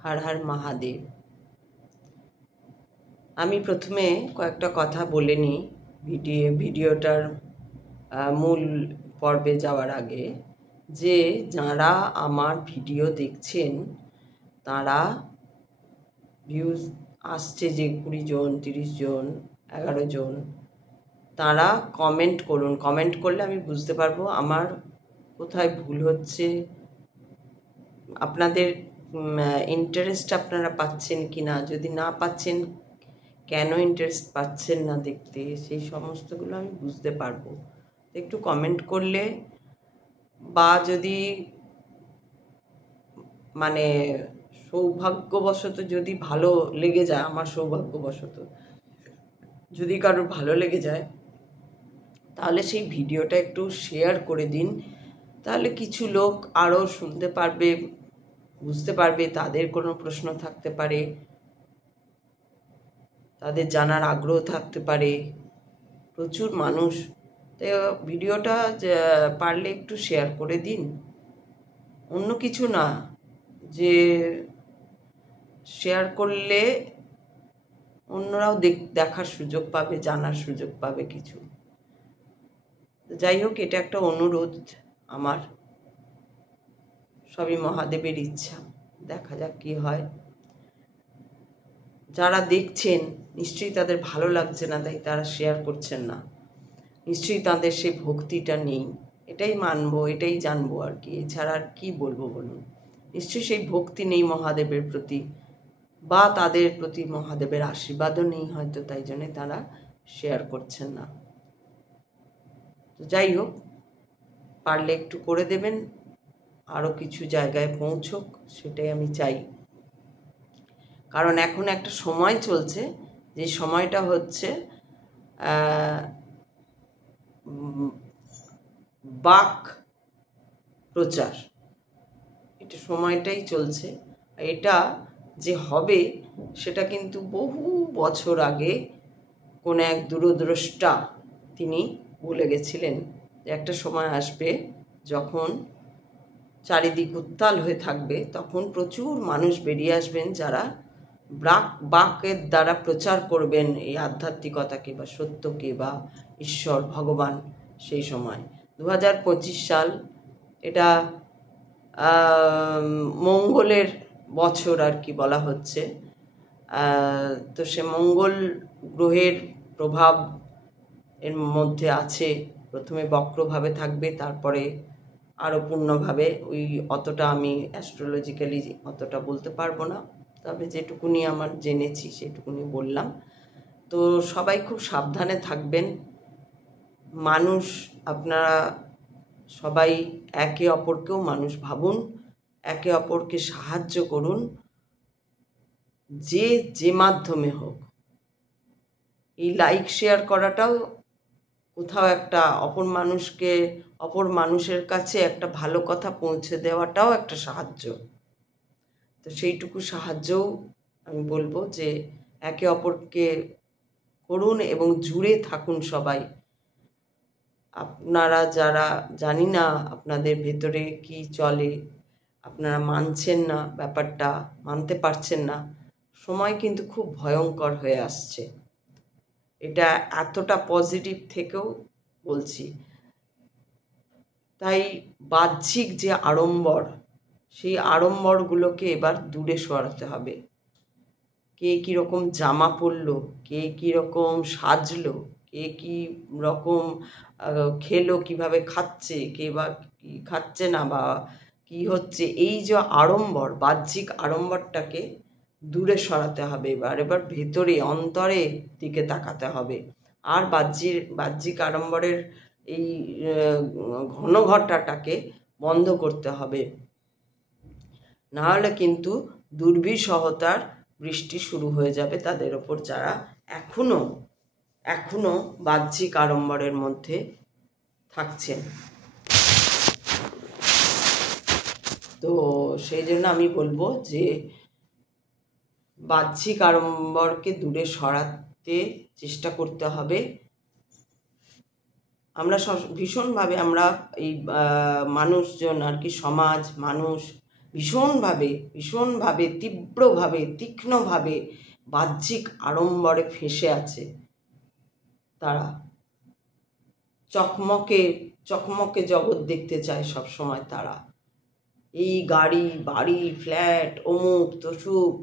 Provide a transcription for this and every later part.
हर हर महादेव। আমি প্রথমে কয়েকটা কথা বলে নিই ভিডিওটার মূল পর্বে যাওয়ার আগে, যে যারা আমার ভিডিও দেখছেন তারা ভিউজ আসছে যে 20 জন, 30 জন, 11 জন, তারা কমেন্ট করুন। কমেন্ট করলে আমি বুঝতে পারবো আমার কোথায় ভুল হচ্ছে, আপনাদের ইন্টারেস্ট আপনারা পাচ্ছেন কি না, যদি না পাচ্ছেন কেন ইন্টারেস্ট পাচ্ছেন না দেখতে, সেই সমস্তগুলো আমি বুঝতে পারবো। একটু কমেন্ট করলে, বা যদি মানে সৌভাগ্যবশত যদি ভালো লেগে যায়, আমার সৌভাগ্যবশত যদি কারোর ভালো লেগে যায়, তাহলে সেই ভিডিওটা একটু শেয়ার করে দিন। তাহলে কিছু লোক আরও শুনতে পারবে, বুঝতে পারবে, তাদের কোনো প্রশ্ন থাকতে পারে, তাদের জানার আগ্রহ থাকতে পারে। প্রচুর মানুষ, তো ভিডিওটা পারলে একটু শেয়ার করে দিন। অন্য কিছু না, যে শেয়ার করলে অন্যরাও দেখার সুযোগ পাবে, জানার সুযোগ পাবে কিছু। যাই হোক, এটা একটা অনুরোধ আমার, সবই মহাদেবের ইচ্ছা, দেখা যাক কি হয়। যারা দেখছেন নিশ্চয়ই তাদের ভালো লাগছে না, তাই তারা শেয়ার করছেন না, নিশ্চয়ই তাদের সেই ভক্তিটা নেই, এটাই মানবো, এটাই জানবো আর কি, এছাড়া আর কি বলবো বলুন। নিশ্চয়ই সেই ভক্তি নেই মহাদেবের প্রতি, বা তাদের প্রতি মহাদেবের আশীর্বাদও নেই হয়তো, তাই জন্যে তারা শেয়ার করছেন না। তো যাই হোক, পারলে একটু করে দেবেন, আরও কিছু জায়গায় পৌঁছক, সেটাই আমি চাই। কারণ এখন একটা সময় চলছে, যে সময়টা হচ্ছে বাক প্রচার, এটা সময়টাই চলছে। এটা যে হবে সেটা কিন্তু বহু বছর আগে কোন এক দূরদ্রষ্টা তিনি বলে গেছিলেন, একটা সময় আসবে যখন চারিদিক উত্তাল হয়ে থাকবে, তখন প্রচুর মানুষ বেরিয়ে আসবেন যারা বাকের দ্বারা প্রচার করবেন এই আধ্যাত্মিকতাকে বা সত্যকে বা ঈশ্বর ভগবান। সেই সময় 2025 সাল, এটা মঙ্গলের বছর আর কি বলা হচ্ছে। তো সে মঙ্গল গ্রহের প্রভাব এর মধ্যে আছে, প্রথমে বক্রভাবে থাকবে, তারপরে আরও পূর্ণভাবে। ওই অতটা আমি অ্যাস্ট্রোলজিক্যালি অতটা বলতে পারবো না, তবে যেটুকুনি আমার জেনেছি সেটুকুনি বললাম। তো সবাই খুব সাবধানে থাকবেন। মানুষ, আপনারা সবাই একে অপরকেও মানুষ ভাবুন, একে অপরকে সাহায্য করুন, যে মাধ্যমে হোক। এই লাইক শেয়ার করাটাও কোথাও একটা অপর মানুষের কাছে একটা ভালো কথা পৌঁছে দেওয়াটাও একটা সাহায্য। তো সেইটুকু সাহায্যও আমি বলবো যে একে অপরকে করুন এবং জুড়ে থাকুন সবাই। আপনারা যারা, জানি না আপনাদের ভেতরে কি চলে, আপনারা মানছেন না ব্যাপারটা, মানতে পারছেন না, সময় কিন্তু খুব ভয়ঙ্কর হয়ে আসছে। এটা এতটা পজিটিভ থেকেও বলছি। তাই বাহ্যিক যে আড়ম্বর, সেই আড়ম্বরগুলোকে এবার দূরে সরাতে হবে। কে কীরকম জামা পরলো, কে কীরকম সাজলো, কে কী রকম খেলো, কীভাবে খাচ্ছে, কে বা কী খাচ্ছে না, বা কী হচ্ছে, এই যে আড়ম্বর, বাহ্যিক আড়ম্বরটাকে দূরে সরাতে হবে। এবার ভেতরে, অন্তরে দিকে তাকাতে হবে। আর বাহ্যিক আড়ম্বরের এই ঘনঘটাটাকে বন্ধ করতে হবে, নাহলে কিন্তু দুর্বিষহতার বৃষ্টি শুরু হয়ে যাবে তাদের ওপর, যারা এখনো বাহ্যিক আড়ম্বরের মধ্যে থাকছেন। তো সেই জন্য আমি বলবো যে বাহ্যিক আড়ম্বরকে দূরে সরাতে চেষ্টা করতে হবে। আমরা ভীষণভাবে, আমরা এই মানুষজন আর কি, সমাজ, মানুষ ভীষণভাবে তীব্রভাবে তীক্ষ্ণভাবে বাহ্যিক আড়ম্বরে ফেঁসে আছে। তারা চকমকে জগৎ দেখতে চায় সবসময়। তারা এই গাড়ি বাড়ি ফ্ল্যাট অমুক তসুক,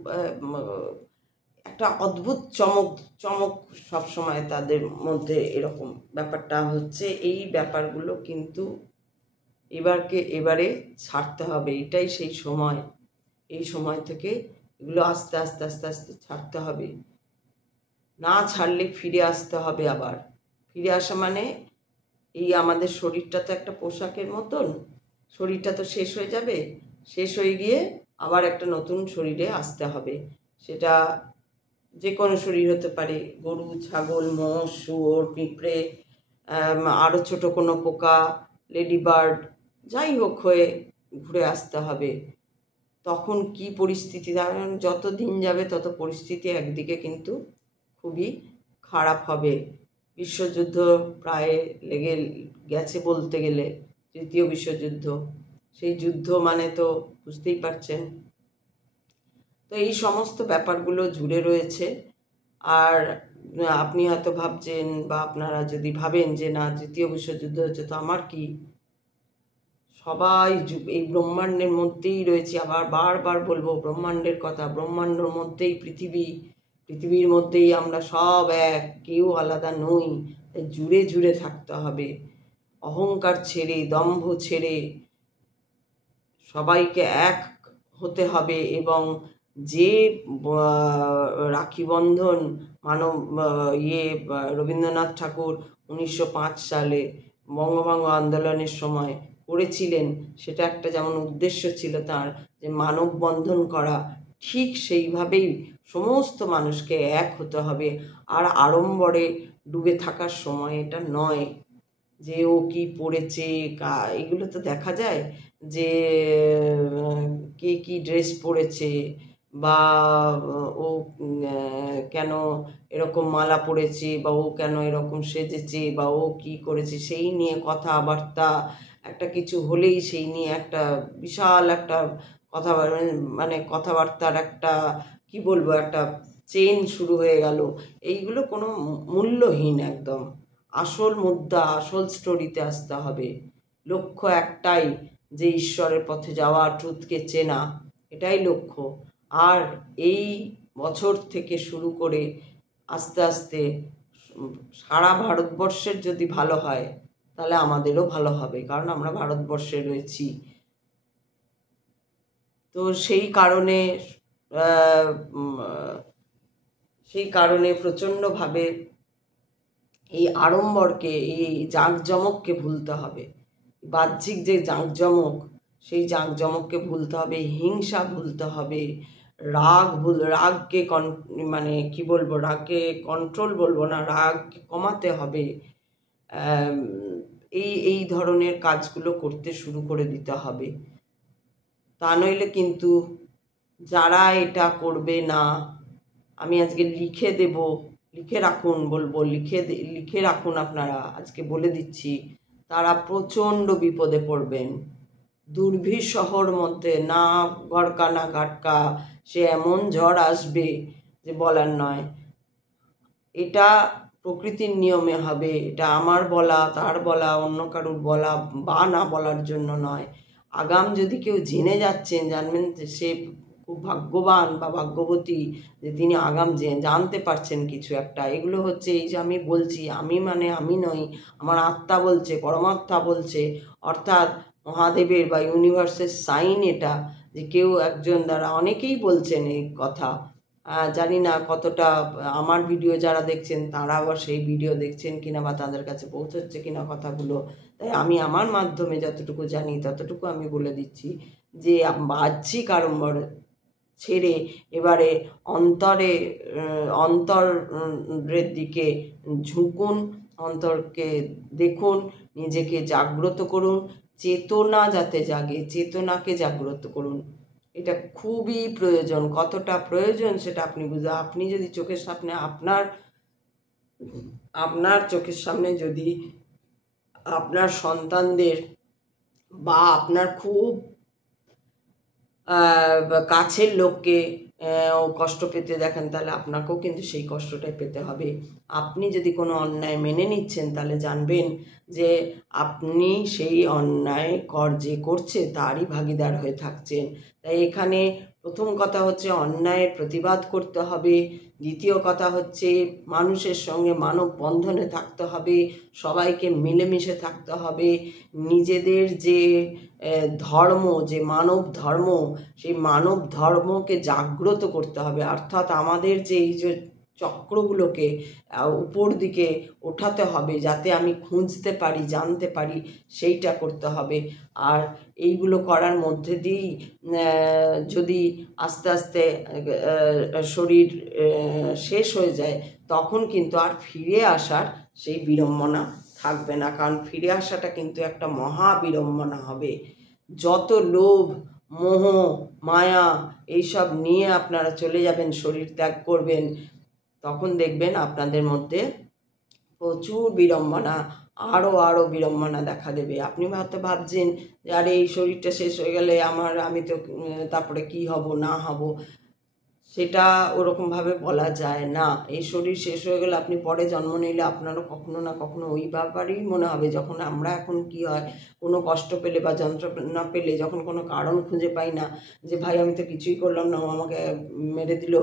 একটা অদ্ভুত চমক সবসময় তাদের মধ্যে। এরকম ব্যাপারটা হচ্ছে। এই ব্যাপারগুলো কিন্তু এবারে ছাড়তে হবে। এটাই সেই সময়। এই সময় থেকে এগুলো আস্তে আস্তে আস্তে আস্তে ছাড়তে হবে। না ছাড়লে ফিরে আসতে হবে আবার। ফিরে আসা মানে এই আমাদের শরীরটা তো একটা পোশাকের মতন, শরীরটা তো শেষ হয়ে যাবে, শেষ হয়ে গিয়ে আবার একটা নতুন শরীরে আসতে হবে। সেটা যে কোনো শরীর হতে পারে, গরু ছাগল মোষ শুয়োর পিঁপড়ে, আরও ছোটো কোনো পোকা লেডি বার্ড, যাই হোক হয়ে ঘুরে আসতে হবে। তখন কি পরিস্থিতি, যত দিন যাবে তত পরিস্থিতি একদিকে কিন্তু খুবই খারাপ হবে। বিশ্বযুদ্ধ প্রায় লেগে গেছে বলতে গেলে, তৃতীয় বিশ্বযুদ্ধ। সেই যুদ্ধ মানে তো বুঝতেই পারছেন। তো এই সমস্ত ব্যাপারগুলো জুড়ে রয়েছে। আর আপনি হয়তো ভাবছেন, বা আপনারা যদি ভাবেন যে না তৃতীয় বিশ্বযুদ্ধ হচ্ছে তো আমার কি, সবাই এই ব্রহ্মাণ্ডের মধ্যেই রয়েছে। আবার বারবার বলবো ব্রহ্মাণ্ডের কথা। ব্রহ্মাণ্ডের মধ্যেই পৃথিবীর মধ্যেই আমরা সব এক, কেউ আলাদা নই। তাই জুড়ে জুড়ে থাকতে হবে। অহংকার ছেড়ে দম্ভ ছেড়ে সবাইকে এক হতে হবে। এবং যে রাখি বন্ধন রবীন্দ্রনাথ ঠাকুর 1905 সালে বঙ্গভঙ্গ আন্দোলনের সময় করেছিলেন, সেটা একটা যেমন উদ্দেশ্য ছিল তার, যে মানববন্ধন করা, ঠিক সেইভাবেই সমস্ত মানুষকে এক হতে হবে। আর আড়ম্বরে ডুবে থাকার সময় এটা নয়। যে ও কি পরেছে, এগুলো তো দেখা যায় যে কে কি ড্রেস পরেছে, বা ও কেন এরকম মালা পরেছে, বা ও কেন এরকম সেজেছে, বা ও কি করেছে, সেই নিয়ে কথাবার্তা। একটা কিছু হলেই সেই নিয়ে একটা বিশাল একটা কথা, মানে কথাবার্তার একটা কি বলবো, একটা চেইন শুরু হয়ে গেল। এইগুলো কোনো মূল্যহীন একদম। আসল মুদ্রা, আসল স্টোরিতে আসতে হবে। লক্ষ্য একটাই, যে ঈশ্বরের পথে যাওয়া, ট্রুথকে চেনা, এটাই লক্ষ্য। আর এই বছর থেকে শুরু করে আস্তে আস্তে সারা ভারতবর্ষের যদি ভালো হয়, তাহলে আমাদেরও ভালো হবে, কারণ আমরা ভারতবর্ষে রয়েছি। তো সেই কারণে প্রচণ্ডভাবে এই আড়ম্বরকে, এই জাঁকজমককে ভুলতে হবে। বাহ্যিক যে জাঁকজমক, সেই জাঁকজমককে ভুলতে হবে। হিংসা ভুলতে হবে। রাগকে মানে কি বলবো, রাগকে কন্ট্রোল বলবো না, রাগকে কমাতে হবে। এই ধরনের কাজগুলো করতে শুরু করে দিতে হবে। তা নইলে কিন্তু যারা এটা করবে না, আমি আজকে লিখে রাখুন বলবো, লিখে রাখুন আপনারা, আজকে বলে দিচ্ছি, তারা প্রচণ্ড বিপদে পড়বেন। দুর্বিষহর মধ্যে, না গড়কা না ঘাটকা, সে এমন ঝড় আসবে যে বলার নয়। এটা প্রকৃতির নিয়মে হবে। এটা আমার বলা, তার বলা, অন্য কারুর বলা বা না বলার জন্য নয়। আগাম যদি কেউ জেনে যাচ্ছেন, জানবেন সে খুব ভাগ্যবান বা ভাগ্যবতী, যে তিনি আগাম জানতে পারছেন কিছু একটা। এগুলো হচ্ছে এই যে আমি বলছি, আমি মানে আমি নই, আমার আত্মা বলছে, পরমাত্মা বলছে, অর্থাৎ মহাদেবের বা ইউনিভার্সের সাইন এটা, যে কেউ একজন দ্বারা, অনেকেই বলছেন এই কথা। জানি না কতটা আমার ভিডিও যারা দেখছেন তারা আবার সেই ভিডিও দেখছেন কিনা, বা তাদের কাছে পৌঁছচ্ছে কিনা কথাগুলো। তাই আমি আমার মাধ্যমে যতটুকু জানি ততটুকু আমি বলে দিচ্ছি, যে বাহ্যিক আড়ম্বর ছেড়ে এবারে অন্তরের দিকে ঝুঁকুন, অন্তরকে দেখুন, নিজেকে জাগ্রত করুন, চেতনা যাতে জাগে, চেতনাকে জাগ্রত করুন। এটা খুবই প্রয়োজন। কতটা প্রয়োজন সেটা আপনি আপনি যদি চোখের সামনে আপনার চোখের সামনে যদি আপনার সন্তানদের, বা আপনার খুব কাছের লোককে কষ্ট পেতে দেখেন, তাহলে আপনাকেও কিন্তু সেই কষ্টটাই পেতে হবে। আপনি যদি কোনো অন্যায় মেনে নিচ্ছেন, তাহলে জানবেন যে আপনি সেই অন্যায় যে করছে তারই ভাগিদার হয়ে থাকছেন। তাই এখানে প্রথম কথা হচ্ছে অন্যায়ের প্রতিবাদ করতে হবে। দ্বিতীয় কথা হচ্ছে মানুষের সঙ্গে মানব বন্ধনে থাকতে হবে, সবাইকে মিলেমিশে থাকতে হবে। নিজেদের যে ধর্ম, যে মানব ধর্ম, সেই মানব ধর্মকে জাগ্রত করতে হবে। অর্থাৎ আমাদের যে এই যে চক্রগুলোকে উপর দিকে ওঠাতে হবে, যাতে আমি খুঁজতে পারি, জানতে পারি, সেইটা করতে হবে। আর এইগুলো করার মধ্যে দিয়েই যদি আস্তে আস্তে শরীর শেষ হয়ে যায়, তখন কিন্তু আর ফিরে আসার সেই বিড়ম্বনা থাকবে না। কারণ ফিরে আসাটা কিন্তু একটা মহা বিড়ম্বনা হবে। যত লোভ, মোহ, মায়া এইসব নিয়ে আপনারা চলে যাবেন, শরীর ত্যাগ করবেন, তখন দেখবেন আপনাদের মধ্যে প্রচুর বিড়ম্বনা, আরও বিড়ম্বনা দেখা দেবে। আপনি হয়তো ভাবছেন যে আরে এই শরীরটা শেষ হয়ে গেলে আমি তো তারপরে কি হব না হব, সেটা ওরকমভাবে বলা যায় না। এই শরীর শেষ হয়ে গেলে আপনি পরে জন্ম নিলে আপনারও কখনো না কখনো ওই ব্যাপারেই মনে হবে। যখন আমরা এখন কি হয়, কোনো কষ্ট পেলে বা যন্ত্রণা পেলে, যখন কোনো কারণ খুঁজে পাই না যে ভাই আমি তো কিছুই করলাম না, ও আমাকে মেরে দিল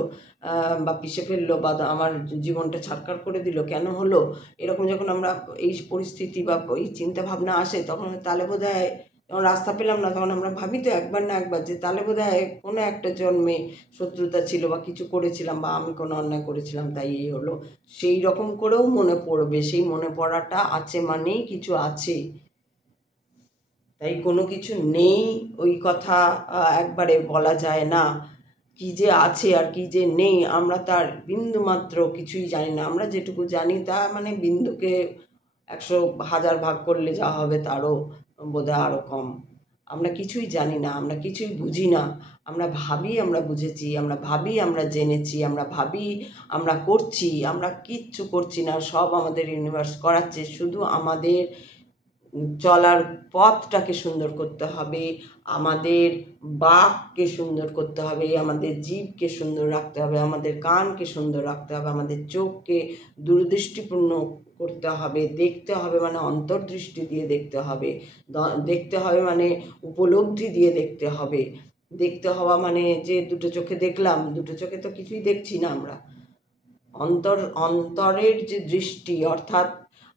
বা পিষে ফেললো বা আমার জীবনটা ছারখার করে দিল, কেন হলো, এরকম যখন আমরা এই পরিস্থিতি বা এই চিন্তা ভাবনা আসে, তখন তাহলে বোধ হয় যখন রাস্তা পেলাম না, তখন আমরা ভাবি তো একবার না একবার যে তাহলে বোধ হয় কোনো একটা জন্মে শত্রুতা ছিল বা কিছু করেছিলাম বা আমি কোনো অন্যায় করেছিলাম, তাই এই হলো। সেই রকম করেও মনে পড়বে। সেই মনে পড়াটা আছে মানেই কিছু আছে, তাই কোনো কিছু নেই ওই কথা একবারে বলা যায় না। কি যে আছে আর কি যে নেই, আমরা তার বিন্দু মাত্র কিছুই জানি না। আমরা যেটুকু জানি তা মানে বিন্দুকে 100,000 ভাগ করলে যা হবে তারও বোধহয় আরও কম। আমরা কিছুই জানি না, আমরা কিছুই বুঝি না। আমরা ভাবি আমরা বুঝেছি, আমরা ভাবি আমরা জেনেছি, আমরা ভাবি আমরা করছি, আমরা কিচ্ছু করছি না। সব আমাদের ইউনিভার্স করাচ্ছে। শুধু আমাদের চলার পথটাকে সুন্দর করতে হবে, আমাদের বাককে সুন্দর করতে হবে, আমাদের জিভকে সুন্দর রাখতে হবে, আমাদের কানকে সুন্দর রাখতে হবে, আমাদের চোখকে দূরদৃষ্টিপূর্ণ করতে হবে, দেখতে হবে মানে অন্তর্দৃষ্টি দিয়ে দেখতে হবে, দেখতে হবে মানে উপলব্ধি দিয়ে দেখতে হবে। দেখতে হওয়া মানে যে দুটো চোখে দেখলাম, দুটো চোখে তো কিছুই দেখছি না আমরা। অন্তরের যে দৃষ্টি, অর্থাৎ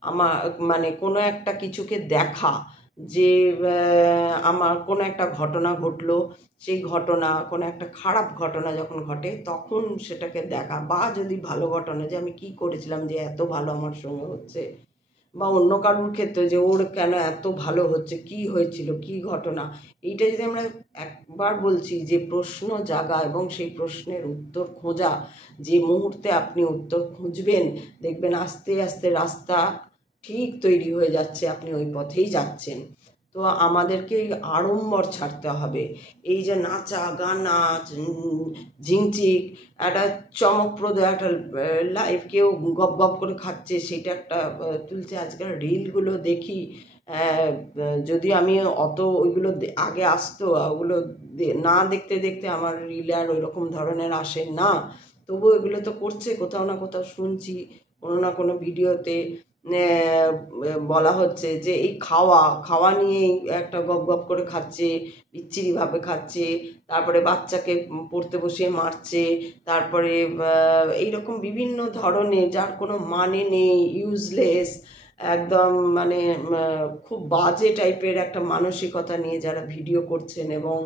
আমার মানে কোনো একটা কিছুকে দেখা, যে আমার কোনো একটা ঘটনা ঘটলো, সেই ঘটনা কোনো একটা খারাপ ঘটনা যখন ঘটে তখন সেটাকে দেখা, বা যদি ভালো ঘটনা যে আমি কি করেছিলাম যে এত ভালো আমার সঙ্গে হচ্ছে, বা অন্য কারোর ক্ষেত্রে যে ওর কেন এত ভালো হচ্ছে, কি হয়েছিল, কি ঘটনা, এইটা যদি আমরা একবার বলছি যে প্রশ্ন জাগা এবং সেই প্রশ্নের উত্তর খোঁজা, যে মুহূর্তে আপনি উত্তর খুঁজবেন দেখবেন আস্তে আস্তে রাস্তা ঠিক তৈরি হয়ে যাচ্ছে, আপনি ওই পথেই যাচ্ছেন। তো আমাদেরকে এই আড়ম্বর ছাড়তে হবে। এই যে নাচা গানা ঝিংচিক, একটা চমকপ্রদ একটা লাইফ, কেউ গপ গপ করে খাচ্ছে সেটা একটা তুলছে। আজকাল রিলগুলো দেখি, যদি আমি অত ওইগুলো আগে আসতো, ওগুলো না দেখতে দেখতে আমার রিলে আর ওই রকম ধরনের আসে না, তবু এগুলো তো করছে, কোথাও না কোথাও শুনছি, কোনো না কোনো ভিডিওতে বলা হচ্ছে যে এই খাওয়া নিয়েই একটা গপ গপ করে খাচ্ছে, বিচ্ছিরিভাবে খাচ্ছে, তারপরে বাচ্চাকে পড়তে বসিয়ে মারছে, তারপরে এইরকম বিভিন্ন ধরনের যার কোনো মানে নেই, ইউজলেস একদম, মানে খুব বাজে টাইপের একটা মানসিকতা নিয়ে যারা ভিডিও করছেন, এবং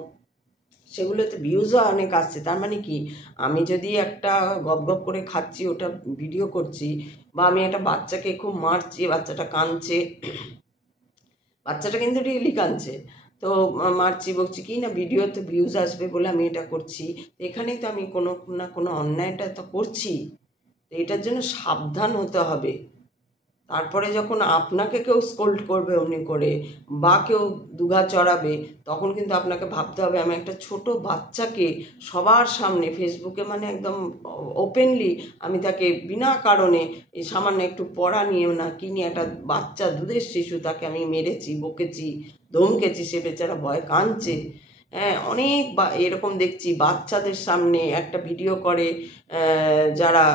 সেগুলোতে ভিউজও অনেক আসছে। তার মানে কি, আমি যদি একটা গপ গপ করে খাচ্ছি ওটা ভিডিও করছি, বা আমি একটা বাচ্চাকে খুব মারছি, বাচ্চাটা কাঁদছে, বাচ্চাটা কিন্তু রিয়েলি কাঁদছে, তো মারছি বকছি কি না, ভিডিওতে ভিউজ আসবে বলে আমি এটা করছি, এখানেই তো আমি কোনো না কোনো অন্যায়টা তো করছি। তো এটার জন্য সাবধান হতে হবে। তারপরে যখন আপনাকে কেউ স্কোল্ড করবে অমনি করে, বা কেউ দুঘা চড়াবে, তখন কিন্তু আপনাকে ভাবতে হবে আমি একটা ছোট বাচ্চাকে সবার সামনে ফেসবুকে মানে একদম ওপেনলি আমি তাকে বিনা কারণে এই সামান্য একটু পড়া নিয়ে না কি নিয়ে, একটা বাচ্চা দুধের শিশু, তাকে আমি মেরেছি, বকেছি, ধমকেছি, সে বেচারা ভয় কাঁদছে, হ্যাঁ, অনেক এরকম দেখছি বাচ্চাদের সামনে একটা ভিডিও করে, যারা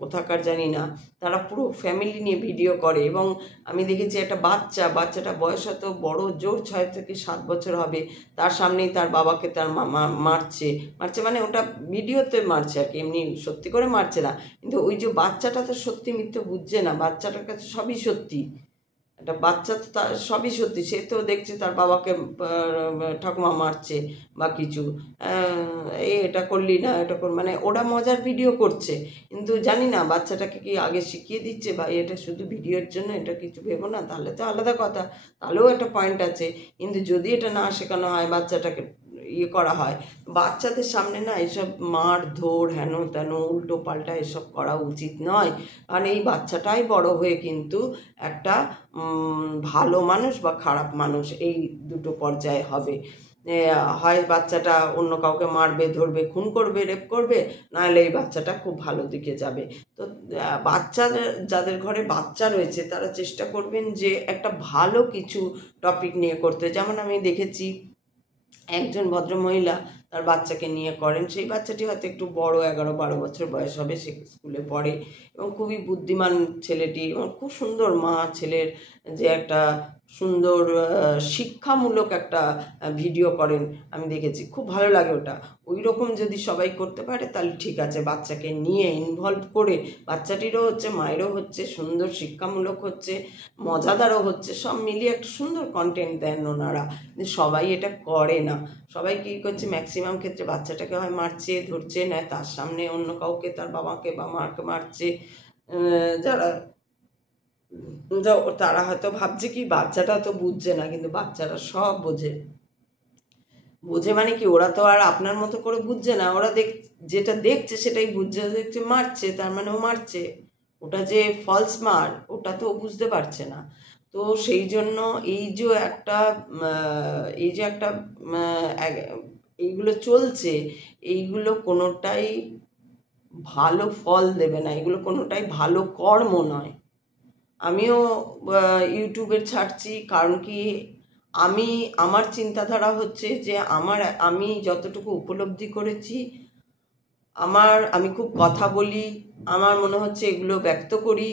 কোথাকার জানি না, তারা পুরো ফ্যামিলি নিয়ে ভিডিও করে। এবং আমি দেখেছি একটা বাচ্চাটা বয়স হয়তো বড় জোর 6 থেকে 7 বছর হবে, তার সামনেই তার বাবাকে তার মামা মারছে মানে ওটা ভিডিওতে মারছে আর কি, এমনি সত্যি করে মারছে না। কিন্তু ওই যে বাচ্চাটা তো সত্যি মিথ্যে বুঝছে না, বাচ্চাটার কাছে সবই সত্যি। একটা বাচ্চা তো তার সবই সত্যি, সে তো দেখছে তার বাবাকে ঠাকুমা মারছে বা কিছু, এটা করলি না, এটা কর, মানে ওরা মজার ভিডিও করছে। কিন্তু জানি না বাচ্চাটাকে কি আগে শিখিয়ে দিচ্ছে বা এটা শুধু ভিডিওর জন্য, এটা কিছু ভেবো না, তাহলে তো আলাদা কথা, তাহলেও একটা পয়েন্ট আছে। কিন্তু যদি এটা না শেখানো হয়, বাচ্চাটাকে করা হয়, বাচ্চাদের সামনে না এসব মারধর হেন তেন উল্টো পাল্টা এসব করা উচিত নয়। কারণ এই বাচ্চাটাই বড় হয়ে কিন্তু একটা ভালো মানুষ বা খারাপ মানুষ, এই দুটো পর্যায়ে হবে। হয় বাচ্চাটা অন্য কাউকে মারবে, ধরবে, খুন করবে, রেপ করবে, নাহলে এই বাচ্চাটা খুব ভালো দিকে যাবে। তো যাদের ঘরে বাচ্চা রয়েছে তারা চেষ্টা করবেন যে একটা ভালো কিছু টপিক নিয়ে করতে। যেমন আমি দেখেছি একজন ভদ্রমহিলা তার বাচ্চাকে নিয়ে করেন, সেই বাচ্চাটি হয়তো একটু বড়, 11-12 বছর বয়স হবে, সে স্কুলে পড়ে এবং খুবই বুদ্ধিমান ছেলেটি, এবং খুব সুন্দর মা ছেলের যে একটা সুন্দর শিক্ষামূলক একটা ভিডিও করেন, আমি দেখেছি, খুব ভালো লাগে ওটা। ওই রকম যদি সবাই করতে পারে তাহলে ঠিক আছে, বাচ্চাকে নিয়ে ইনভলভ করে, বাচ্চাটিরও হচ্ছে, মায়েরও হচ্ছে, সুন্দর শিক্ষামূলক হচ্ছে, মজাদারও হচ্ছে, সব মিলিয়ে একটা সুন্দর কন্টেন্ট দেন ওনারা। কিন্তু সবাই এটা করে না। সবাই কী করছে, ম্যাক্সিমাম ক্ষেত্রে বাচ্চাটাকে হয় মারছে, ধরছে, নেয় তার সামনে অন্য কাউকে, তার বাবাকে বা মাকে মারছে। যারা তারা হয়তো ভাবছে কি বাচ্চাটা তো বুঝছে না, কিন্তু বাচ্চারা সব বোঝে। মানে কি, ওরা তো আর আপনার মতো করে বুঝছে না, ওরা যেটা দেখছে সেটাই বুঝছে, দেখছে মারছে, তার মানে ও মারছে, ওটা যে ফলস মার ওটা তো ও বুঝতে পারছে না। তো সেই জন্য এই যে একটা এইগুলো চলছে, এইগুলো কোনোটাই ভালো ফল দেবে না, এগুলো কোনোটাই ভালো কর্ম নয়। আমিও ইউটিউবে ছাড়ছি, কারণ কি আমার চিন্তাধারা হচ্ছে যে আমি যতটুকু উপলব্ধি করেছি, আমি খুব কথা বলি, আমার মনে হচ্ছে এগুলো ব্যক্ত করি।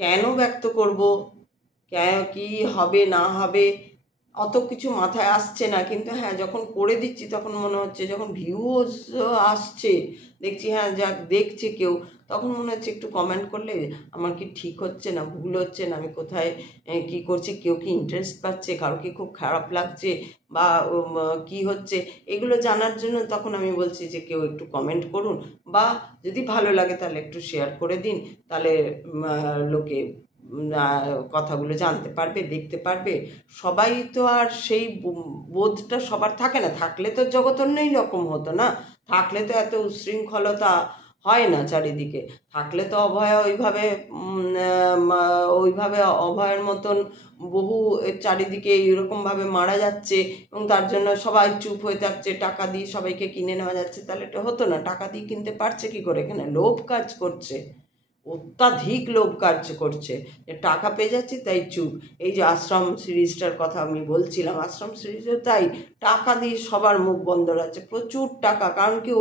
কেন ব্যক্ত করব, কি হবে না হবে অত কিছু মাথায় আসছে না, কিন্তু হ্যাঁ যখন করে দিচ্ছি তখন মনে হচ্ছে, যখন ভিউজ আসছে, দেখছি হ্যাঁ যাক দেখছে কেউ, তখন মনে হচ্ছে একটু কমেন্ট করলে আমার কি ঠিক হচ্ছে না ভুল হচ্ছে না, আমি কোথায় কি করছি, কেউ কি ইন্টারেস্ট পাচ্ছে, কারো কি খুব খারাপ লাগছে বা কি হচ্ছে, এগুলো জানার জন্য তখন আমি বলছি যে কেউ একটু কমেন্ট করুন, বা যদি ভালো লাগে তাহলে একটু শেয়ার করে দিন, তাহলে লোকে কথাগুলো জানতে পারবে, দেখতে পারবে। সবাই তো আর সেই বোধটা সবার থাকে না, থাকলে তো জগৎ অন্যই রকম হতো না, থাকলে তো এত উশৃঙ্খলতা হয় না চারিদিকে, থাকলে তো ওইভাবে অভয়ের মতন বহু চারিদিকে এরকমভাবে মারা যাচ্ছে এবং তার জন্য সবাই চুপ হয়ে থাকছে, টাকা দিয়ে সবাইকে কিনে নেওয়া যাচ্ছে, তাহলে এটা হতো না। টাকা দিয়ে কিনতে পারছে কি করে? এখানে লোভ কাজ করছে, অত্যাধিক লোভ কাজ করছে, যে টাকা পেয়ে যাচ্ছি তাই চুপ। এই যে আশ্রম সিরিজটার কথা আমি বলছিলাম, আশ্রম সিরিজও তাই, টাকা দিয়ে সবার মুখ বন্ধ রাখছে, প্রচুর টাকা। কারণ কি,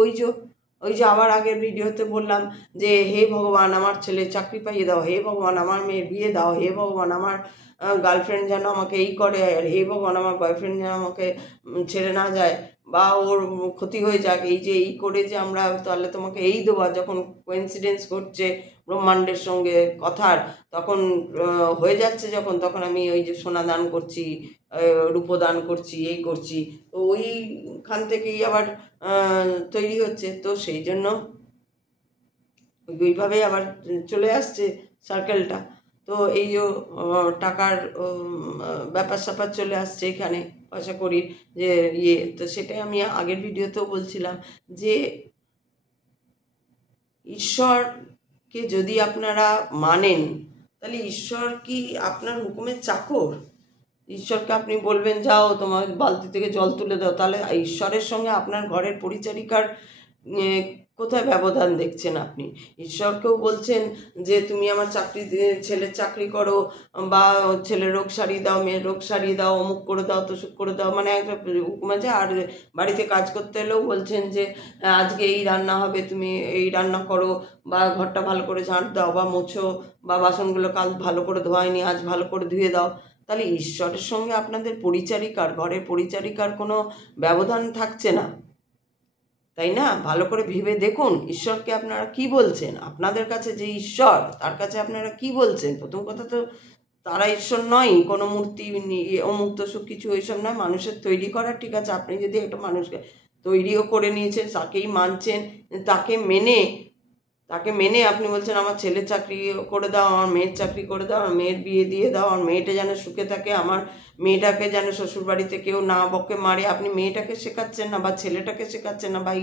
ওই যে আবার আগের ভিডিওতে বললাম যে হে ভগবান আমার ছেলে চাকরি পাইয়ে দাও, হে ভগবান আমার মেয়ের বিয়ে দাও, হে ভগবান আমার গার্লফ্রেন্ড যেন আমাকে এই করে, আর হে ভগবান আমার বয়ফ্রেন্ড যেন আমাকে ছেড়ে না যায় বা ওর ক্ষতি হয়ে যাক, এই যে এই করে যে আমরা তাহলে তোমাকে এই দেবো, যখন কোইন্সিডেন্স ঘটছে ব্রহ্মাণ্ডের সঙ্গে কথার, তখন হয়ে যাচ্ছে যখন, তখন আমি ওই যে সোনা দান করছি, রূপদান করছি, এই করছি, তো ওইখান থেকেই আবার তৈরি হচ্ছে। তো সেই জন্য ওইভাবেই আবার চলে আসছে সার্কেলটা। তো এই যে টাকার ব্যাপার স্যাপার চলে আসছে এখানে, পয়সা করি যে তো সেটাই আমি আগের ভিডিওতেও বলছিলাম যে ঈশ্বরকে যদি আপনারা মানেন, তাহলে ঈশ্বর কি আপনার হুকুমের চাকর? ঈশ্বরকে আপনি বলবেন যাও তোমার বালতি থেকে জল তুলে দাও, তাহলে ঈশ্বরের সঙ্গে আপনার ঘরের পরিচারিকার কোথায় ব্যবধান দেখছেন আপনি? ঈশ্বরকেও বলছেন যে তুমি আমার ছেলের চাকরি করো, বা ছেলের রোগ সারিয়ে দাও, মেয়ের রোগ সারিয়ে দাও, অমুক করে দাও, তসুক করে দাও, মানে একটা হুকুম আছে। আর বাড়িতে কাজ করতে এলেও বলছেন যে আজকে এই রান্না হবে, তুমি এই রান্না করো, বা ঘরটা ভালো করে ঝাঁট দাও বা মোছো, বা বাসনগুলো কাল ভালো করে ধোয়ায়নি আজ ভালো করে ধুয়ে দাও। তাহলে ঈশ্বরের সঙ্গে আপনাদের পরিচারিকার, ঘরের পরিচারিকার কোনো ব্যবধান থাকছে না, তাই না? ভালো করে ভেবে দেখুন ঈশ্বরকে আপনারা কি বলছেন। আপনাদের কাছে যে ঈশ্বর, তার কাছে আপনারা কি বলছেন? প্রথম কথা তো তারা ঈশ্বর নয়, কোনো মূর্তি অমুক তসুক কিছু ওইসব নয়, মানুষের তৈরি করা। ঠিক আছে, আপনি যদি একটা মানুষকে তৈরিও করে নিয়েছেন, তাকেই মানছেন, তাকে মেনে আপনি বলছেন আমার ছেলের চাকরি করে দাও, আমার মেয়ের চাকরি করে দাও, আমার মেয়ের বিয়ে দিয়ে দাও, আমার মেয়েটা যেন সুখে থাকে, আমার মেয়েটাকে যেন শ্বশুরবাড়িতে কেউ না বকে মারে। আপনি মেয়েটাকে শেখাচ্ছেন না বা ছেলেটাকে শেখাচ্ছেন না ভাই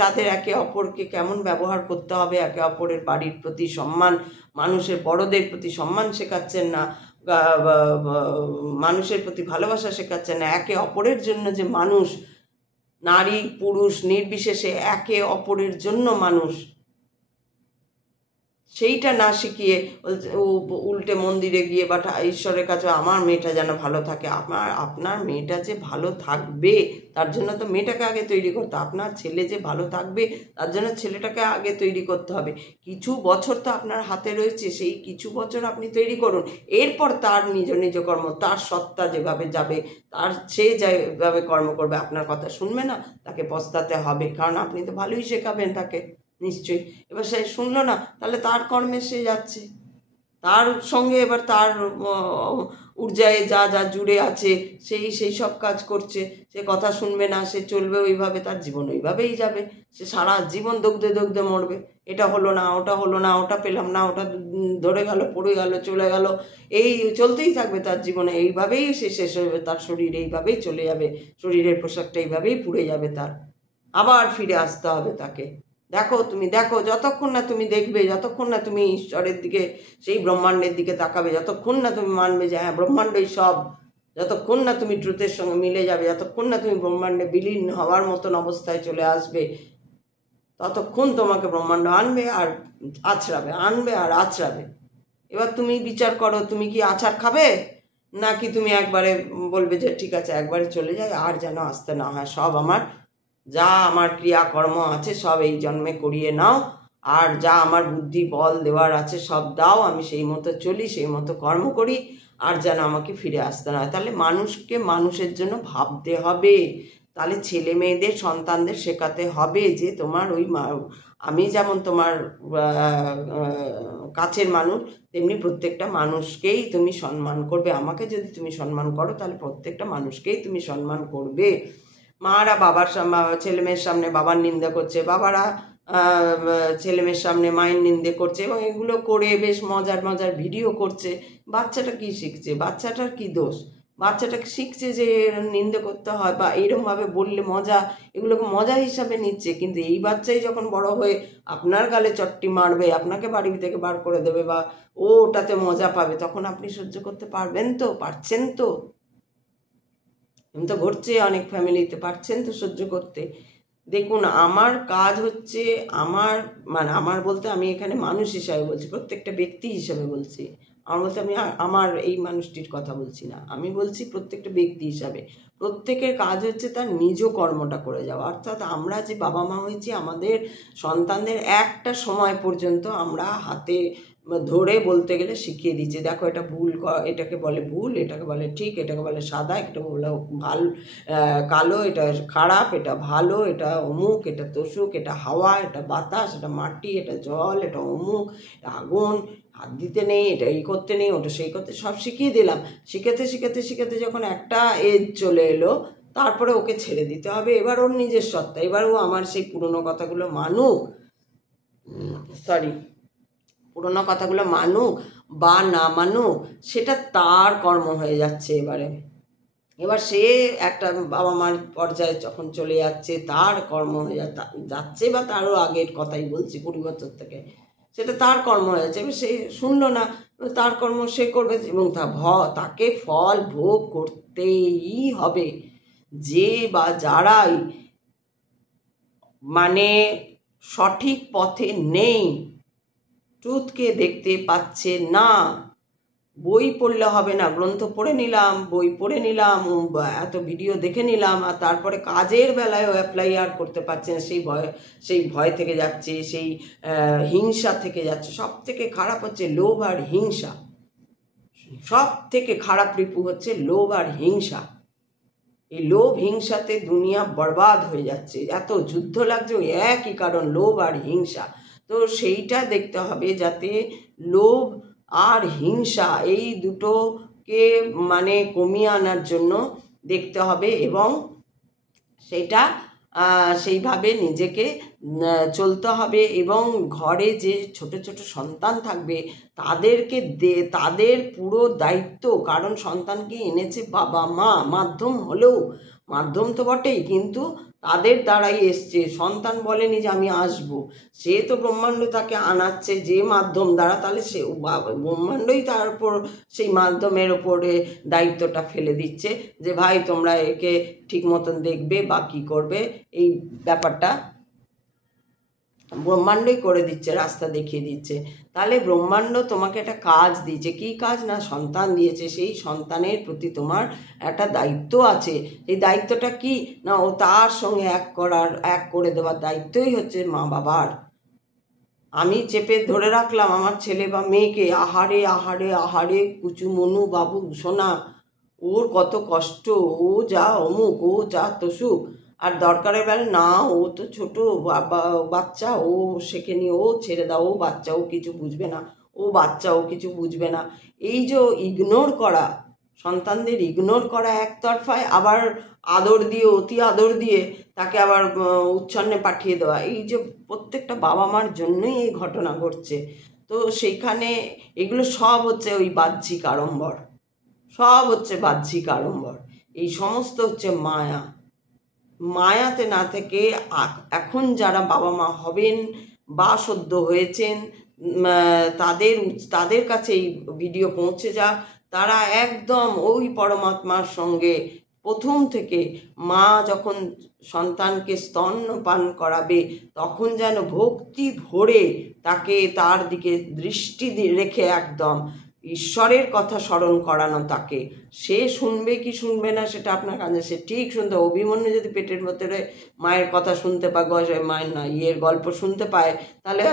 তাদের একে অপরকে কেমন ব্যবহার করতে হবে, একে অপরের বাড়ির প্রতি সম্মান, মানুষের বড়দের প্রতি সম্মান শেখাচ্ছেন না, মানুষের প্রতি ভালোবাসা শেখাচ্ছেন না। একে অপরের জন্য যে মানুষ, নারী পুরুষ নির্বিশেষে একে অপরের জন্য মানুষ, সেইটা না শিখিয়ে উল্টে মন্দিরে গিয়ে বা ঈশ্বরের কাছে আমার মেয়েটা যেন ভালো থাকে। আপনার মেয়েটা যে ভালো থাকবে তার জন্য তো মেয়েটাকে আগে তৈরি করতে, আপনার ছেলে যে ভালো থাকবে তার জন্য ছেলেটাকে আগে তৈরি করতে হবে। কিছু বছর তো আপনার হাতে রয়েছে, সেই কিছু বছর আপনি তৈরি করুন, এরপর তার নিজ নিজ কর্ম, তার সত্তা যেভাবে যাবে, সে যেভাবে কর্ম করবে আপনার কথা শুনবে না, তাকে পস্তাতে হবে, কারণ আপনি তো ভালোই শেখাবেন তাকে নিশ্চয়ই। এবার সে শুনলো না, তাহলে তার কর্মে সে যাচ্ছে, তার সঙ্গে এবার তার ঊর্জায় যা যা জুড়ে আছে সেই সব কাজ করছে। সে কথা শুনবে না, সে চলবে ওইভাবে, তার জীবন ওইভাবেই যাবে। সে সারা জীবন দগ্ধে দগ্ধে মরবে, এটা হলো না, ওটা হলো না, ওটা পেলাম না, ওটা ধরে গেল, পড়ে গেল, চলে গেল, এই চলতেই থাকবে তার জীবনে। এইভাবেই সে শেষ হয়ে যাবে, তার শরীর এইভাবেই চলে যাবে, শরীরের পোশাকটা এইভাবেই পুড়ে যাবে, তার আবার ফিরে আসতে হবে তাকে। তুমি দেখো, যতক্ষণ না তুমি দেখবে, যতক্ষণ না তুমি ঈশ্বরের দিকে, সেই ব্রহ্মাণ্ডের দিকে তাকাবে, যতক্ষণ না তুমি মানবে যে হ্যাঁ ব্রহ্মাণ্ডই সব, যতক্ষণ না তুমি ট্রুথের সঙ্গে মিলে যাবে, যতক্ষণ না তুমি ব্রহ্মাণ্ডে বিলীন হওয়ার মতন অবস্থায় চলে আসবে, ততক্ষণ তোমাকে ব্রহ্মাণ্ড আনবে আর আছড়াবে, আনবে আর আছড়াবে। এবার তুমি বিচার করো, তুমি কি আছাড় খাবে, নাকি তুমি একবারে বলবে যে ঠিক আছে একবারে চলে যায়, আর যেন আসতে না হয়, সব যা আমার ক্রিয়াকর্ম আছে সব এই জন্মে করিয়ে নাও, আর যা আমার বুদ্ধি বল দেওয়ার আছে সব দাও, আমি সেই মতো চলি, সেই মতো কর্ম করি, আর যেন আমাকে ফিরে আসতে না হয়। তাহলে মানুষকে মানুষের জন্য ভাবতে হবে, তাহলে ছেলে মেয়েদের সন্তানদের শেখাতে হবে যে তোমার আমি যেমন তোমার কাছের মানুষ, তেমনি প্রত্যেকটা মানুষকেই তুমি সম্মান করবে। আমাকে যদি তুমি সম্মান করো তাহলে প্রত্যেকটা মানুষকেই তুমি সম্মান করবে। মারা ছেলে মেয়ের সামনে বাবার নিন্দা করছে, বাবারা ছেলে মেয়ের সামনে মায়ের নিন্দে করছে, এবং এগুলো করে বেশ মজার মজার ভিডিও করছে। বাচ্চাটা কি শিখছে? বাচ্চাটার কি দোষ? বাচ্চাটা শিখছে যে নিন্দে করতে হয় বা এইরকমভাবে বললে মজা, এগুলোকে মজা হিসাবে নিচ্ছে। কিন্তু এই বাচ্চাই যখন বড় হয়ে আপনার গালে চট্টি মারবে, আপনাকে বাড়ি থেকে বার করে দেবে, বা ওটাতে মজা পাবে, তখন আপনি সহ্য করতে পারবেন তো? পারছেন তো? তো ঘটছে অনেক ফ্যামিলিতে, পারছেন তো সহ্য করতে? দেখুন, আমার কাজ হচ্ছে, আমার বলতে আমি এখানে মানুষ হিসাবে বলছি, প্রত্যেকটা ব্যক্তি হিসাবে বলছি। আমার বলতে আমি আমার এই মানুষটির কথা বলছি না, আমি বলছি প্রত্যেকটা ব্যক্তি হিসাবে। প্রত্যেকের কাজ হচ্ছে তার নিজ কর্মটা করে যাওয়া। অর্থাৎ আমরা যে বাবা মা হয়েছি, আমাদের সন্তানদের একটা সময় পর্যন্ত আমরা হাতে ধরে বলতে গেলে শিখিয়ে দিচ্ছে, দেখো এটা ভুল, এটাকে বলে ভুল, এটাকে বলে ঠিক, এটাকে বলে সাদা, এটাকে বলে ভালো, কালো, এটা খারাপ, এটা ভালো, এটা অমুক, এটা তসুক, এটা হাওয়া, এটা বাতাস, এটা মাটি, এটা জল, এটা অমুক, এটা আগুন, হাত দিতে নেই, এটা এই করতে নেই, ওটা সেই করতে, সব শিখিয়ে দিলাম। শিখাতে শিখাতে শিখাতে যখন একটা এজ চলে এলো, তারপরে ওকে ছেড়ে দিতে হবে। এবার ওর নিজের সত্তা, এবার ও আমার সেই পুরনো কথাগুলো পুরোনো কথাগুলো মানুক বা না মানুক, সেটা তার কর্ম হয়ে যাচ্ছে। এবার সে একটা বাবা মার পর্যায়ে যখন চলে যাচ্ছে, তার কর্ম হয়ে যাচ্ছে, বা তারও আগের কথাই বলছি, 20 বছর থেকে, সেটা তার কর্ম হয়ে যাচ্ছে। এবার সে শুনলো না, তার কর্ম সে করবে, এবং তাকে ফল ভোগ করতেই হবে। যে বা যারাই মানে সঠিক পথে নেই, ট্রুথকে দেখতে পাচ্ছে না। বই পড়লে হবে না, গ্রন্থ পড়ে নিলাম, বই পড়ে নিলাম, এত ভিডিও দেখে নিলাম, আর তারপরে কাজের বেলায়ও অ্যাপ্লাই আর করতে পারছে না, সেই ভয় থেকে যাচ্ছে, সেই হিংসা থেকে যাচ্ছে। সব থেকে খারাপ হচ্ছে লোভ আর হিংসা। সব থেকে খারাপ রিপু হচ্ছে লোভ আর হিংসা। এই লোভ হিংসাতে দুনিয়া বরবাদ হয়ে যাচ্ছে, এত যুদ্ধ লাগছে ওই একই কারণ, লোভ আর হিংসা। তো সেইটা দেখতে হবে যাতে লোভ আর হিংসা এই দুটোকে মানে কমিয়ে আনার জন্য দেখতে হবে, এবং সেটা সেইভাবে নিজেকে চলতে হবে। এবং ঘরে যে ছোট ছোট সন্তান থাকবে তাদেরকে তাদের পুরো দায়িত্ব, কারণ সন্তানকে এনেছে বাবা মা, মাধ্যম হলেও, মাধ্যম তো বটেই, কিন্তু তাদের দ্বারাই এসছে। সন্তান বলেনি যে আমি আসবো, সে তো ব্রহ্মাণ্ড তাকে আনাচ্ছে যে মাধ্যম দ্বারা, তাহলে সে ব্রহ্মাণ্ডই তার উপর, সেই মাধ্যমের ওপরে দায়িত্বটা ফেলে দিচ্ছে যে ভাই তোমরা একে ঠিক মতন দেখবে বা কী করবে, এই ব্যাপারটা ব্রহ্মাণ্ডই করে দিচ্ছে, রাস্তা দেখিয়ে দিচ্ছে। তাহলে ব্রহ্মাণ্ড তোমাকে একটা কাজ দিয়েছে, কী কাজ না সন্তান দিয়েছে, সেই সন্তানের প্রতি তোমার একটা দায়িত্ব আছে। এই দায়িত্বটা কি না, ও তার সঙ্গে এক করে দেওয়ার দায়িত্বই হচ্ছে মা বাবার। আমি চেপে ধরে রাখলাম আমার ছেলে বা মেয়েকে, আহারে আহারে আহারে কুচু মনু বাবু সোনা, ওর কত কষ্ট, ও যা অমুক, ও যা তসুক, আর দরকারের বেলা না, ও তো ছোট বাচ্চা, ও শেখেনি, ও ছেড়ে দাও, ও বাচ্চা, ও কিছু বুঝবে না, ও বাচ্চা, ও কিছু বুঝবে না। এই যে ইগনোর করা, সন্তানদের ইগনোর করা একতরফায়, আবার আদর দিয়ে, অতি আদর দিয়ে তাকে আবার উচ্ছন্নে পাঠিয়ে দেওয়া, এই যে প্রত্যেকটা বাবা মার জন্যই এই ঘটনা ঘটছে। তো সেইখানে এগুলো সব হচ্ছে ওই বাহ্যিক আড়ম্বর, সব হচ্ছে বাহ্যিক আড়ম্বর, এই সমস্ত হচ্ছে মায়া। মায়াতে না থেকে এখন যারা বাবা মা হবেন বা সদ্য হয়েছেন, তাদের কাছে এই ভিডিও পৌঁছে যাক, তারা একদম ওই পরমাত্মার সঙ্গে প্রথম থেকে, মা যখন সন্তানকে স্তন্যপান করাবে তখন যেন ভক্তি ভরে তাকে তার দিকে দৃষ্টি রেখে একদম ঈশ্বরের কথা স্মরণ করানো তাকে। সে শুনবে কি শুনবে না সেটা আপনার কাছে, সে ঠিক শুনতে। অভিমন্যু যদি পেটের ভেতরে মায়ের কথা শুনতে পায়, মায়ের না ইয়ের গল্প শুনতে পায়, তাহলে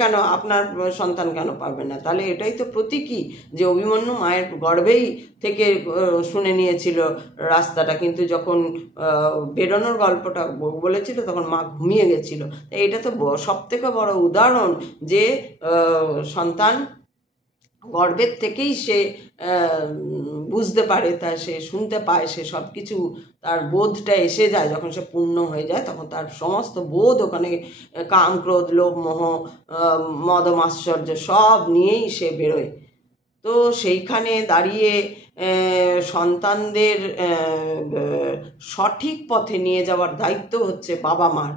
কেন আপনার সন্তান কেন পারবে না? তাহলে এটাই তো প্রতীকী যে অভিমন্যু মায়ের গর্ভেই থেকে শুনে নিয়েছিল রাস্তাটা, কিন্তু যখন বেরোনোর গল্পটা বলেছিল তখন মা ঘুমিয়ে গেছিল। এটা তো সব থেকে বড় উদাহরণ যে সন্তান গর্ভের থেকেই সে বুঝতে পারে, তা সে শুনতে পায়, সে সব কিছু তার বোধটা এসে যায়, যখন সে পূর্ণ হয়ে যায় তখন তার সমস্ত বোধ ওখানে, কাম ক্রোধ লোভ মোহ মদ মাৎসর্য সব নিয়েই সে বেরোয়। তো সেইখানে দাঁড়িয়ে সন্তানদের সঠিক পথে নিয়ে যাওয়ার দায়িত্ব হচ্ছে বাবা মার।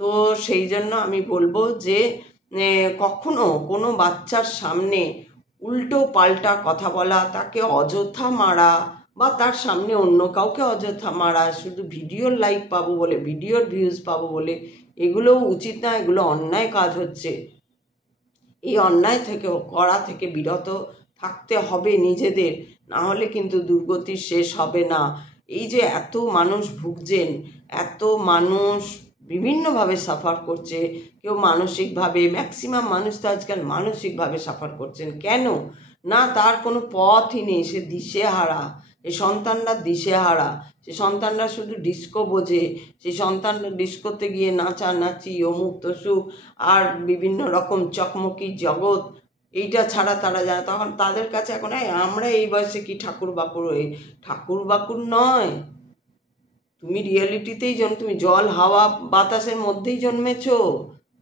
তো সেই জন্য আমি বলবো যে কখনো কোনো বাচ্চার সামনে উল্টো পাল্টা কথা বলা, তাকে অযথা মারা, বা তার সামনে অন্য কাউকে অযথা মারা শুধু ভিডিওর লাইক পাবো বলে, ভিডিওর ভিউজ পাবো বলে, এগুলোও উচিত না, এগুলো অন্যায় কাজ হচ্ছে। এই অন্যায় করা থেকে বিরত থাকতে হবে নিজেদের, না হলে কিন্তু দুর্গতির শেষ হবে না। এই যে এত মানুষ ভুগছেন, এত মানুষ বিভিন্নভাবে সাফার করছে, কেউ মানসিকভাবে, ম্যাক্সিমাম মানুষ তো আজকাল মানসিকভাবে সাফার করছেন। কেন না, তার কোনো পথই নেই, সে দিশেহারা, এই সন্তানরা দিশেহারা। সে সন্তানরা শুধু ডিস্কো বোঝে, সেই সন্তানরা ডিস্কোতে গিয়ে নাচানাচি অমুক তসুক আর বিভিন্ন রকম চকমকি জগৎ, এইটা ছাড়া তারা জানে। তখন তাদের কাছে এখন আমরা এই বয়সে কি ঠাকুর বাকুর নয়, তুমি রিয়েলিটিতেই তুমি জল হাওয়া বাতাসের মধ্যেই জন্মেছো,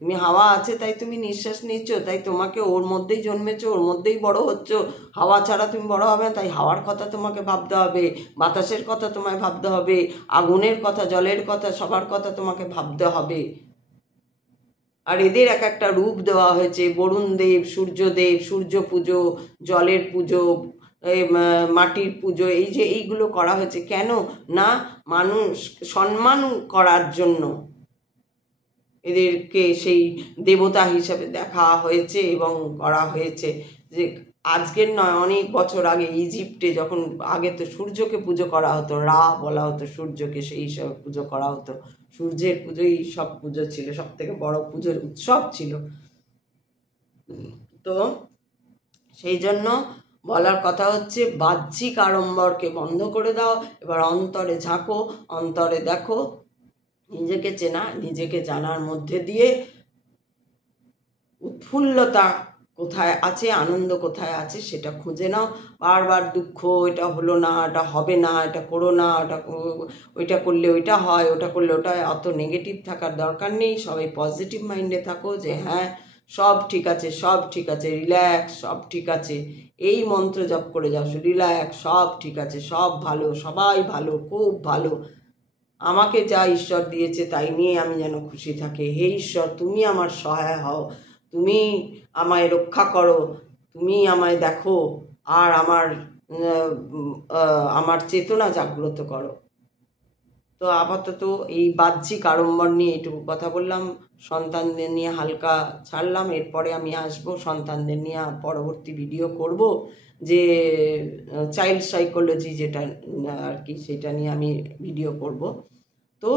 তুমি হাওয়া আছে তাই তুমি নিঃশ্বাস নিচ্ছ, তাই তোমাকে ওর মধ্যেই জন্মেছো, ওর মধ্যেই বড় হচ্ছ। হাওয়া ছাড়া তুমি বড় হবে না, তাই হাওয়ার কথা তোমাকে ভাবতে হবে, বাতাসের কথা তোমায় ভাবতে হবে, আগুনের কথা, জলের কথা, সবার কথা তোমাকে ভাবতে হবে। আর এদের এক একটা রূপ দেওয়া হয়েছে, বরুণ দেব, সূর্যদেব, সূর্য পুজো, জলের পুজো, এই মাটির পুজো, এই যে এইগুলো করা হয়েছে কেন না মানুষ সম্মান করার জন্য এদেরকে সেই দেবতা হিসাবে দেখা হয়েছে এবং করা হয়েছে। যে আজকের নয়, অনেক বছর আগে ইজিপ্টে যখন আগে তো সূর্যকে পুজো করা হতো, রা বলা হতো সূর্যকে, সেই হিসাবে পুজো করা হতো। সূর্যের পুজোই সব পুজো ছিল, সব থেকে বড় পুজোর উৎসব ছিল। তো সেই জন্য বলার কথা হচ্ছে বাহ্যিক আড়ম্বরকে বন্ধ করে দাও, এবার অন্তরে ঝাঁকো, অন্তরে দেখো, নিজেকে চেনা, নিজেকে জানার মধ্যে দিয়ে উৎফুল্লতা কোথায় আছে, আনন্দ কোথায় আছে সেটা খুঁজে নাও। বারবার দুঃখ, এটা হলো না, এটা হবে না, এটা করো না, ওইটা করলে ওইটা হয়, ওটা করলে ওটা হয়, অত নেগেটিভ থাকার দরকার নেই। সবাই পজিটিভ মাইন্ডে থাকো যে হ্যাঁ সব ঠিক আছে, সব ঠিক আছে, রিল্যাক্স, সব ঠিক আছে, এই মন্ত্র জপ করে যাও, রিল্যাক্স, সব ঠিক আছে, সব ভালো, সবাই ভালো, খুব ভালো, আমাকে যা ঈশ্বর দিয়েছে তাই নিয়ে আমি যেন খুশি থাকি। হে ঈশ্বর, তুমি আমার সহায় হও, তুমি আমায় রক্ষা করো, তুমি আমায় দেখো, আর আমার চেতনা জাগ্রত করো। তো আপাতত এই বাহ্যিক আড়ম্বর নিয়ে এইটুকু কথা বললাম। সন্তানদের নিয়ে হালকা ছাড়লাম, এরপরে আমি আসবো সন্তানদের নিয়ে পরবর্তী ভিডিও করব, যে চাইল্ড সাইকোলজি যেটা আর কি, সেটা নিয়ে আমি ভিডিও করব। তো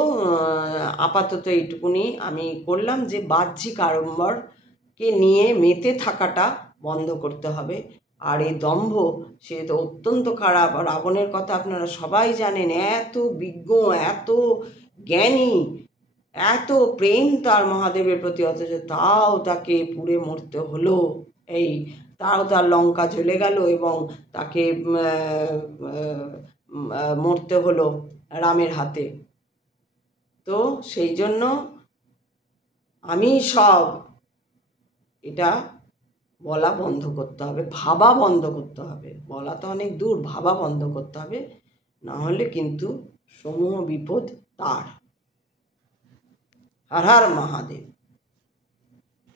আপাতত এইটুকুনি আমি করলাম যে বাহ্যিক আড়ম্বরকে নিয়ে মেতে থাকাটা বন্ধ করতে হবে। আর এই দম্ভ, সে তো অত্যন্ত খারাপ। আর রাবণের কথা আপনারা সবাই জানেন, এত বিজ্ঞ, এত জ্ঞানী, এত প্রেম তার মহাদেবের প্রতি, অথচ তাও তাকে পুড়ে মরতে হলো। এই তাও তার লঙ্কা জ্বলে গেল এবং তাকে মরতে হলো রামের হাতে। তো সেই জন্য আমি সব, এটা বলা বন্ধ করতে হবে, ভাবা বন্ধ করতে হবে। বলা তো অনেক দূর, ভাবা বন্ধ করতে হবে, না হলে কিন্তু সমূহ বিপদ তার। হর হর মহাদেব।